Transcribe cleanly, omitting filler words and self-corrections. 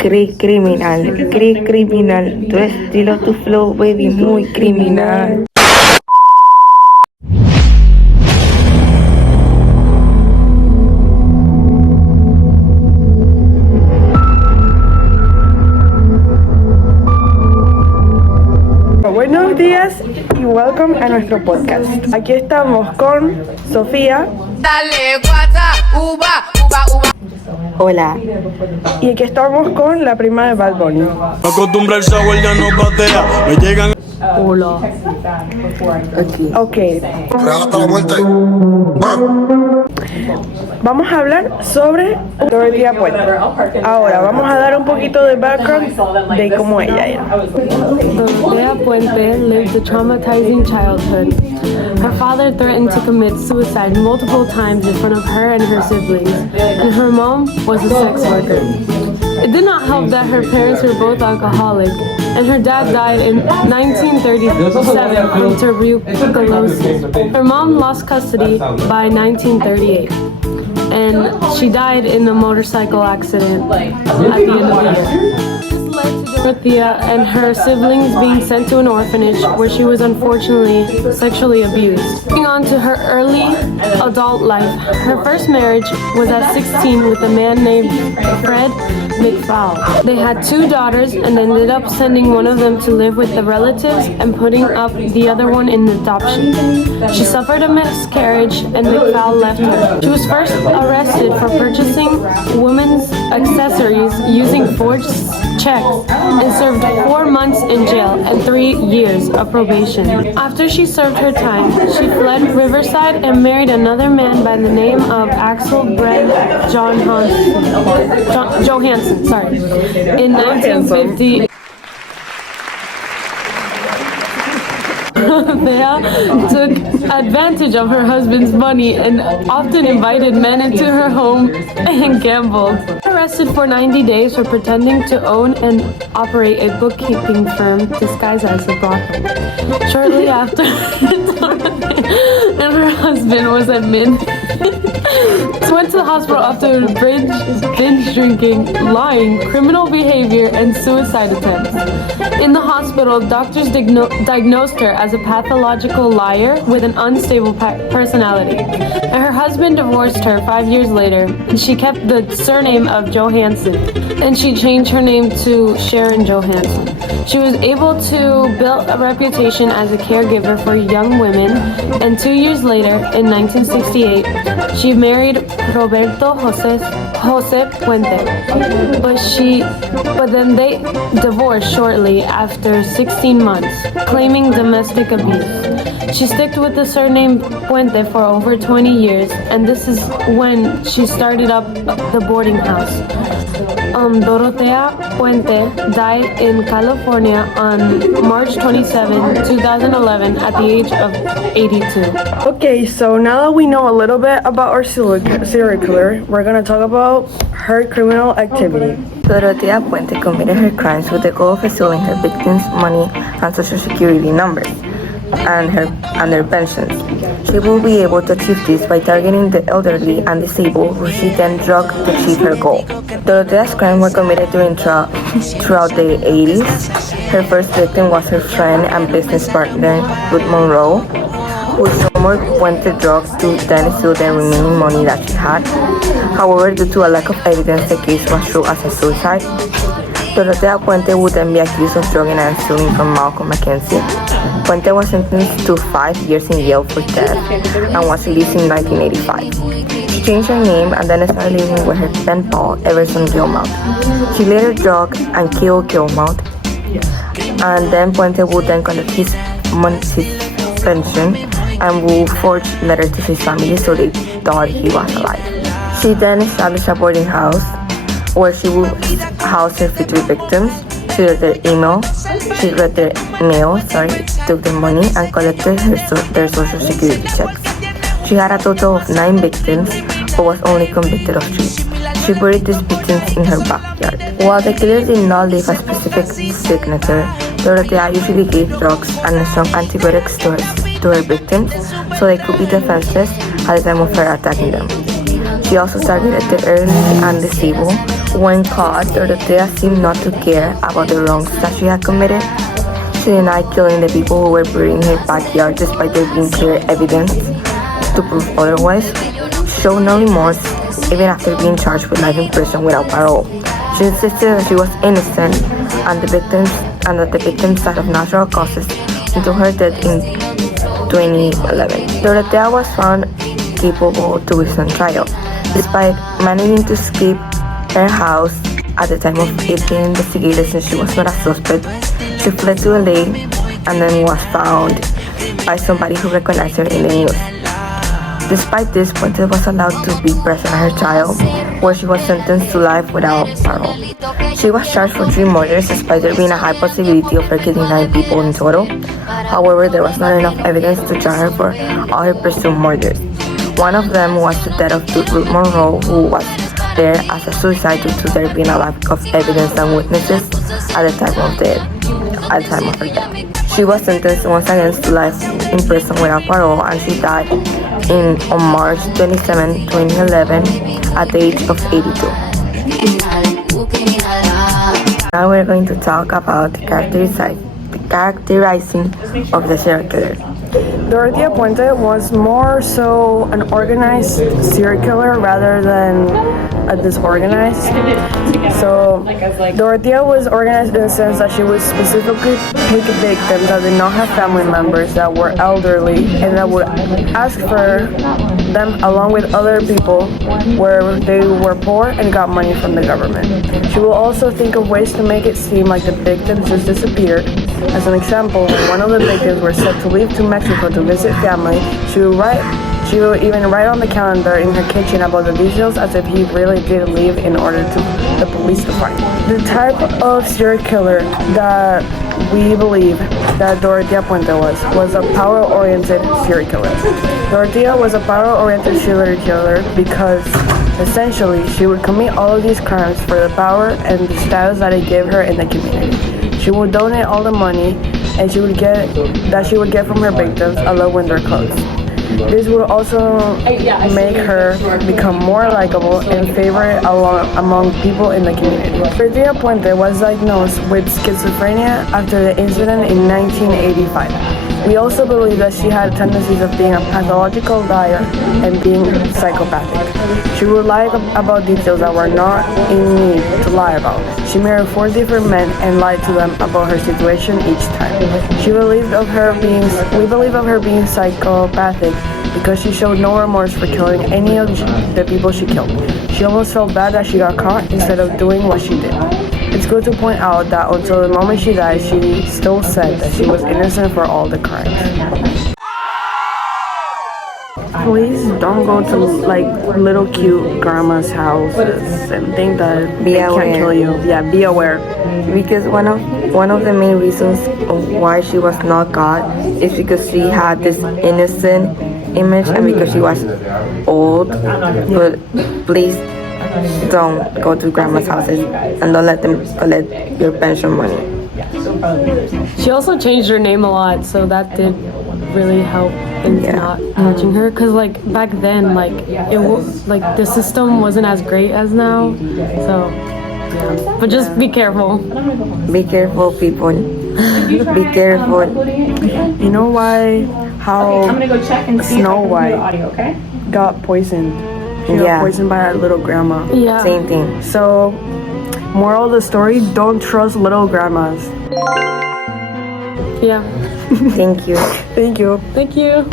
criminal. Tu estilo, tu flow, baby, muy criminal. Buenos días y welcome a nuestro podcast. Aquí estamos con Sofía. Dale, guata, uva. Hola. Y aquí estamos con la prima de Bad Bunny. Acostumbrarse a ya no patea. Me llegan. Hola. Ok. Hasta la muerte. Vamos a hablar sobre Dorothea Puente. Ahora vamos a dar un poquito de background de cómo ella era. Dorothea Puente lived a traumatizing childhood. Her father threatened to commit suicide multiple times in front of her and her siblings, and her mom was a sex worker. It did not help that her parents were both alcoholic, and her dad died in 1937 from tuberculosis. Her mom lost custody by 1938, and she died in a motorcycle accident at the end of the year. This led to Dorothea and her siblings being sent to an orphanage where she was unfortunately sexually abused. Moving on to her early adult life, her first marriage was at 16 with a man named Fred McFall. They had 2 daughters and ended up sending one of them to live with the relatives and putting up the other one in adoption. She suffered a miscarriage and McFall left her. She was first arrested for purchasing women's accessories using forged checks and served 4 months in jail and 3 years of probation. After she served her time, she fled Riverside and married another man by the name of Axel Brett Johansson. In 1950, Dorothea took advantage of her husband's money and often invited men into her home and gambled. Arrested for 90 days for pretending to own and operate a bookkeeping firm disguised as a brothel. Shortly after, and her husband was admitted. Went to the hospital after binge drinking, lying, criminal behavior, and suicide attempts. In the hospital, doctors diagnosed her as a pathological liar with an unstable personality. And her husband divorced her 5 years later, and she kept the surname of Johansson, and she changed her name to Sharon Johansson. She was able to build a reputation as a caregiver for young women, and 2 years later, in 1968, she married Roberto Jose Puente, but then they divorced shortly after 16 months, claiming domestic abuse. She stuck with the surname Puente for over 20 years, and this is when she started up the boarding house. Dorothea Puente died in California on March 27, 2011 at the age of 82. Okay, so now that we know a little bit about our serial killer, we're going to talk about her criminal activity. Dorothea Puente committed her crimes with the goal of stealing her victims' money and social security numbers and their pensions. She will be able to achieve this by targeting the elderly and disabled, who she then drugged to achieve her goal. Dorothea's crimes were committed throughout the 80s. Her first victim was her friend and business partner, Ruth Monroe, who Sommer Puente drugged to then steal the remaining money that she had. However, due to a lack of evidence, the case was ruled as a suicide. Dorothea Puente would then be accused of drugging and stealing from Malcolm McKenzie. Puente was sentenced to 5 years in jail for theft and was released in 1985. She changed her name and then started living with her pen pal, Everson Gilmouth. She later drugged and killed Gilmouth, and then Puente would then collect his pension and would forge letters to his family so they thought he was alive. She then established a boarding house where she would house her future victims. She read their mail, took their money, and collected their social security checks. She had a total of 9 victims, but was only convicted of 3. She buried these victims in her backyard. While the killer did not leave a specific signature, Dorothea usually gave drugs and some antibiotics to her victims so they could be defenseless at the time of her attacking them. She also targeted the elderly and disabled, When caught, Dorothea seemed not to care about the wrongs that she had committed. She denied killing the people who were buried in her backyard despite there being clear evidence to prove otherwise. She showed no remorse even after being charged with life in prison without parole. She insisted that she was innocent and that the victims died of natural causes until her death in 2011. Dorothea was found capable to withstand trial. Despite managing to escape her house at the time of it being investigated since she was not a suspect, she fled to LA and then was found by somebody who recognized her in the news. Despite this, Puente was allowed to be present at her trial, where she was sentenced to life without parole. She was charged for 3 murders, despite there being a high possibility of her killing 9 people in total. However, there was not enough evidence to charge her for all her presumed murders. One of them was the death of Ruth Monroe, who was there as a suicide due to there being a lack of evidence and witnesses at the time of her death. She was sentenced once again to life in prison without parole, and she died on March 27, 2011 at the age of 82. Now we're going to talk about the characterizing of the serial killer. Dorothea Puente was more so an organized serial killer rather than a disorganized. So Dorothea was organized in the sense that she would specifically pick victims that did not have family members, that were elderly, and that would ask for them along with other people where they were poor and got money from the government. She will also think of ways to make it seem like the victims just disappeared. As an example, when one of the victims were set to leave to Mexico to visit family, she would even write on the calendar in her kitchen about the details as if he really did leave in order to the police to find him. The type of serial killer that we believe that Dorothea Puente was a power-oriented serial killer. Dorothea was a power-oriented serial killer because essentially she would commit all of these crimes for the power and the status that it gave her in the community. She would donate all the money and she would get from her victims along with their clothes. This would also make her become more likable and favored among people in the community. Dorothea Puente was diagnosed with schizophrenia after the incident in 1985. We also believe that she had tendencies of being a pathological liar and being psychopathic. She would lie about details that were not in need to lie about. She married 4 different men and lied to them about her situation each time. We believe of her being psychopathic because she showed no remorse for killing any of the people she killed. She almost felt bad that she got caught instead of doing what she did. It's good to point out that until the moment she died, she still said that she was innocent for all the crimes. Please don't go to little cute grandma's houses and think that they can kill you. Yeah, be aware. Because one of the main reasons of why she was not caught is because she had this innocent image and because she was old. But please don't go to grandma's houses and don't let them collect your pension money. She also changed her name a lot, so that did really help in not catching her. Cause back then, the system wasn't as great as now. So, yeah. But just be careful. Be careful, people. Be careful. You know how Snow White got poisoned? She got poisoned by her little grandma. Yeah. Same thing. So, moral of the story, don't trust little grandmas. Yeah. Thank you. Thank you. Thank you.